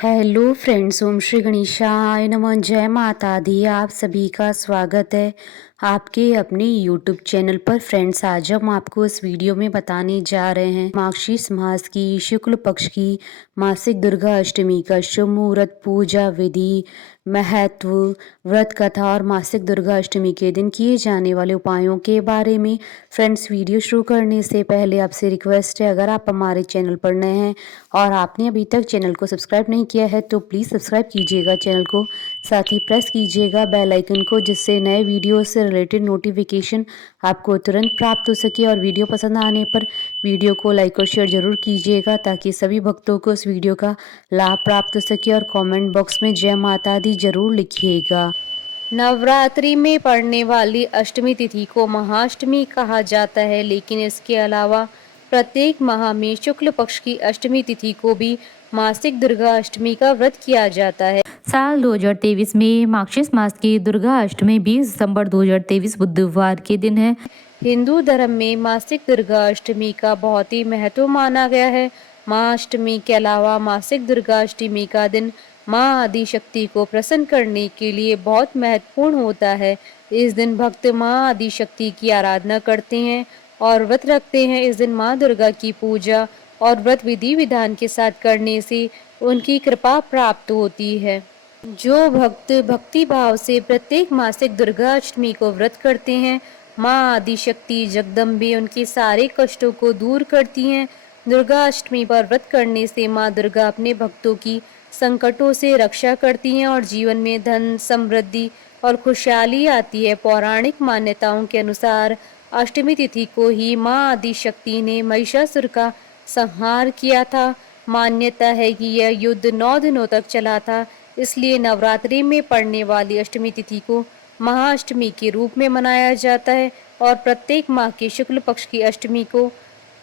Hello friends, ओम श्री गणेशाय नमः। जय माता दी। आप सभी का स्वागत है आपके अपने यूट्यूब चैनल पर। फ्रेंड्स, आज हम आपको इस वीडियो में बताने जा रहे हैं मार्गशीर्ष मास की शुक्ल पक्ष की मासिक दुर्गा अष्टमी का शुभ मुहूर्त, पूजा विधि, महत्व, व्रत कथा और मासिक दुर्गा अष्टमी के दिन किए जाने वाले उपायों के बारे में। फ्रेंड्स, वीडियो शुरू करने से पहले आपसे रिक्वेस्ट है, अगर आप हमारे चैनल पर नए हैं और आपने अभी तक चैनल को सब्सक्राइब नहीं किया है तो प्लीज़ सब्सक्राइब कीजिएगा चैनल को, साथ ही प्रेस कीजिएगा बेल आइकन को, जिससे नए वीडियो से रिलेटेड नोटिफिकेशन आपको तुरंत प्राप्त हो सके। और वीडियो पसंद आने पर वीडियो को लाइक और शेयर जरूर कीजिएगा ताकि सभी भक्तों को इस वीडियो का लाभ प्राप्त हो सके। और कमेंट बॉक्स में जय माता दी जरूर लिखिएगा। नवरात्रि में पड़ने वाली अष्टमी तिथि को महाअष्टमी कहा जाता है, लेकिन इसके अलावा प्रत्येक माह में शुक्ल पक्ष की अष्टमी तिथि को भी मासिक दुर्गा अष्टमी का व्रत किया जाता है। साल 2023 में मार्गशीर्ष मास की दुर्गा अष्टमी 20 दिसंबर 2023 बुधवार के दिन है। हिंदू धर्म में मासिक दुर्गा अष्टमी का बहुत ही महत्व माना गया है। महाअष्टमी के अलावा मासिक दुर्गा अष्टमी का दिन माँ आदि शक्ति को प्रसन्न करने के लिए बहुत महत्वपूर्ण होता है। इस दिन भक्त माँ आदि शक्ति की आराधना करते हैं और व्रत रखते हैं। इस दिन माँ दुर्गा की पूजा और व्रत विधि विधान के साथ करने से उनकी कृपा प्राप्त होती है। जो भक्त भक्ति भाव से प्रत्येक मासिक दुर्गा अष्टमी को व्रत करते हैं, माँ आदि शक्ति जगदम्बे उनके सारे कष्टों को दूर करती हैं। दुर्गा अष्टमी पर व्रत करने से माँ दुर्गा अपने भक्तों की संकटों से रक्षा करती हैं और जीवन में धन, समृद्धि और खुशहाली आती है। पौराणिक मान्यताओं के अनुसार अष्टमी तिथि को ही माँ आदि शक्ति ने महिषासुर का संहार किया था। मान्यता है कि यह युद्ध 9 दिनों तक चला था, इसलिए नवरात्रि में पड़ने वाली अष्टमी तिथि को महाअष्टमी के रूप में मनाया जाता है और प्रत्येक माह के शुक्ल पक्ष की अष्टमी को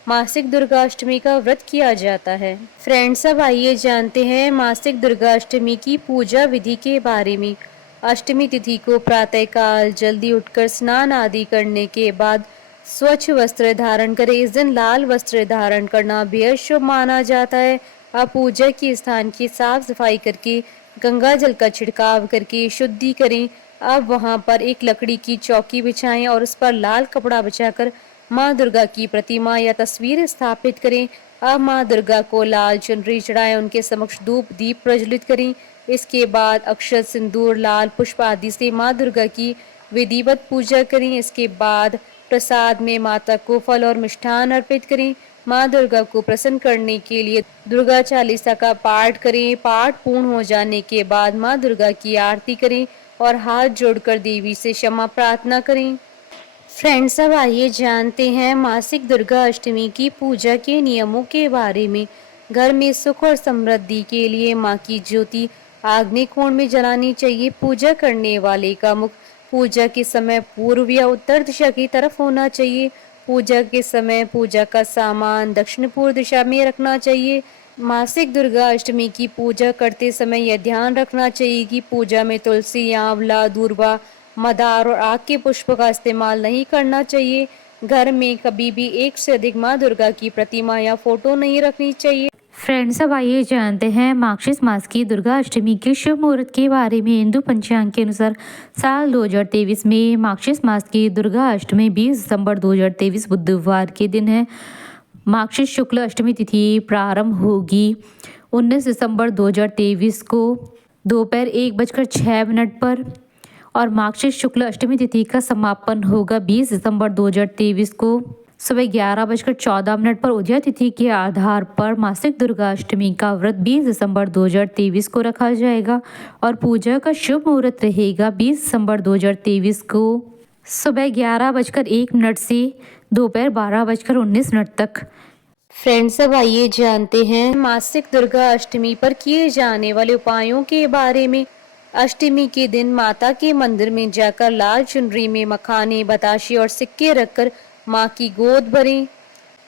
मासिक दुर्गा अष्टमी का व्रत किया जाता है। फ्रेंड्स, अब आइए जानते हैं मासिक दुर्गा अष्टमी की पूजा विधि के बारे में। अष्टमी तिथि को प्रातःकाल जल्दी उठकर स्नान आदि करने के बाद स्वच्छ वस्त्र धारण करें। इस दिन लाल वस्त्र धारण करना बेहद शुभ माना जाता है। आप पूजा के स्थान की साफ सफाई करके गंगा जल का छिड़काव करके शुद्धि करें। अब वहां पर एक लकड़ी की चौकी बिछाएं और उस पर लाल कपड़ा बिछाकर माँ दुर्गा की प्रतिमा या तस्वीर स्थापित करें। अब माँ दुर्गा को लाल चुनरी चढ़ाएं, उनके समक्ष धूप दीप प्रज्वलित करें। इसके बाद अक्षत, सिंदूर, लाल पुष्प आदि से माँ दुर्गा की विधिवत पूजा करें। इसके बाद प्रसाद में माता को फल और मिष्ठान अर्पित करें। माँ दुर्गा को प्रसन्न करने के लिए दुर्गा चालीसा का पाठ करें। पाठ पूर्ण हो जाने के बाद माँ दुर्गा की आरती करें और हाथ जोड़कर देवी से क्षमा प्रार्थना करें। फ्रेंड्स, अब आइए जानते हैं मासिक दुर्गा अष्टमी की पूजा के नियमों के बारे में। घर में सुख और समृद्धि के लिए माँ की ज्योति आग्नेय कोण में जलानी चाहिए। पूजा करने वाले का मुख पूजा के समय पूर्व या उत्तर दिशा की तरफ होना चाहिए। पूजा के समय पूजा का सामान दक्षिण पूर्व दिशा में रखना चाहिए। मासिक दुर्गा अष्टमी की पूजा करते समय यह ध्यान रखना चाहिए कि पूजा में तुलसी, आंवला, दूर्वा, मदार और आग के पुष्प का इस्तेमाल नहीं करना चाहिए। घर में कभी भी एक से अधिक माँ दुर्गा की प्रतिमा या फोटो नहीं रखनी चाहिए। फ्रेंड्स, अब आइए जानते हैं मार्गशीर्ष मास की दुर्गा अष्टमी के शुभ मुहूर्त के बारे में। हिंदू पंचांग के अनुसार साल 2023 में मार्गशीर्ष मास की दुर्गा अष्टमी 20 दिसंबर 2023 बुधवार के दिन है। मार्गशीर्ष शुक्ल अष्टमी तिथि प्रारंभ होगी 19 दिसंबर 2023 को दोपहर 1:06 पर और मार्गशीर्ष शुक्ल अष्टमी तिथि का समापन होगा 20 दिसंबर 2023 को सुबह 11:14 पर। उदया तिथि के आधार पर मासिक दुर्गा अष्टमी का व्रत 20 दिसंबर 2023 को रखा जाएगा और पूजा का शुभ मुहूर्त रहेगा 20 दिसंबर 2023 को सुबह 11:01 से दोपहर 12:19 तक। फ्रेंड्स, अब आइए जानते हैं मासिक दुर्गा अष्टमी पर किए जाने वाले उपायों के बारे में। अष्टमी के दिन माता के मंदिर में जाकर लाल चुनरी में मखाने, बताशे और सिक्के रखकर माँ की गोद भरें।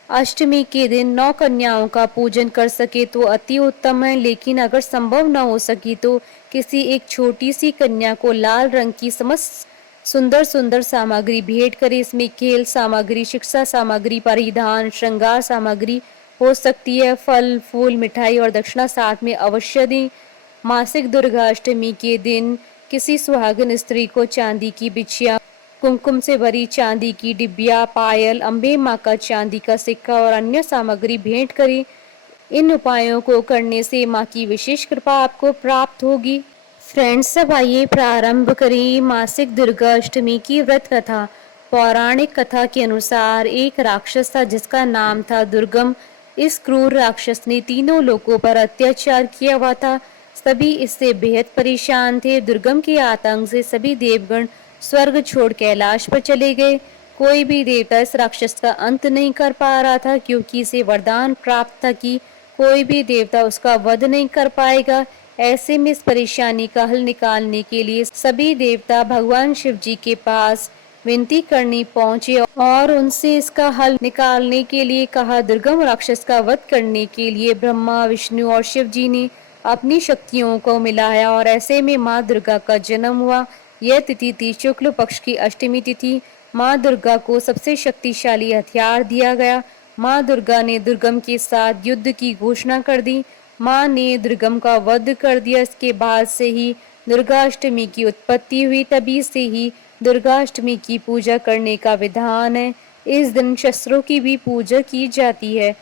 अष्टमी के दिन 9 कन्याओं का पूजन कर सके तो अति उत्तम है, लेकिन अगर संभव न हो सकी तो किसी एक छोटी सी कन्या को लाल रंग की समस्त सुंदर सुंदर सामग्री भेंट करें। इसमें खेल सामग्री, शिक्षा सामग्री, परिधान, श्रृंगार सामग्री, हो सकती है। फल फूल मिठाई और दक्षिणा साथ में अवश्य दें। मासिक दुर्गा अष्टमी के दिन किसी सुहागिन स्त्री को चांदी की बिछिया, कुमकुम से भरी चांदी की डिबिया, पायल, अम्बे माँ का चांदी का सिक्का और अन्य सामग्री भेंट करें। इन उपायों को करने से माँ की विशेष कृपा आपको प्राप्त होगी। फ्रेंड्स, अब आइए प्रारंभ करें मासिक दुर्गा अष्टमी की व्रत कथा। पौराणिक कथा के अनुसार एक राक्षस था जिसका नाम था दुर्गम। इस क्रूर राक्षस ने तीनों लोगों पर अत्याचार किया हुआ था। सभी इससे बेहद परेशान थे। दुर्गम के आतंक से सभी देवगण स्वर्ग छोड़ कैलाश पर चले गए। कोई भी देवता इस राक्षस का अंत नहीं कर पा रहा था, क्योंकि इसे वरदान प्राप्त था कि कोई भी देवता उसका वध नहीं कर पाएगा। ऐसे में इस परेशानी का हल निकालने के लिए सभी देवता भगवान शिव जी के पास विनती करने पहुंचे और उनसे इसका हल निकालने के लिए कहा। दुर्गम राक्षस का वध करने के लिए ब्रह्मा, विष्णु और शिव जी ने अपनी शक्तियों को मिलाया और ऐसे में माँ दुर्गा का जन्म हुआ। यह तिथि थी शुक्ल पक्ष की अष्टमी तिथि। माँ दुर्गा को सबसे शक्तिशाली हथियार दिया गया। माँ दुर्गा ने दुर्गम के साथ युद्ध की घोषणा कर दी। माँ ने दुर्गम का वध कर दिया। इसके बाद से ही दुर्गाष्टमी की उत्पत्ति हुई। तभी से ही दुर्गाष्टमी की पूजा करने का विधान है। इस दिन शस्त्रों की भी पूजा की जाती है।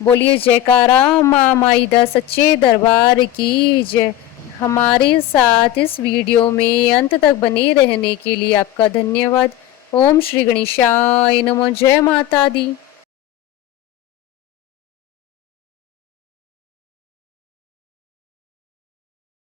बोलिए जयकारा माँ माईदा सच्चे दरबार की जय। हमारे साथ इस वीडियो में अंत तक बने रहने के लिए आपका धन्यवाद। ओम श्री गणेशाय नमः। जय माता दी।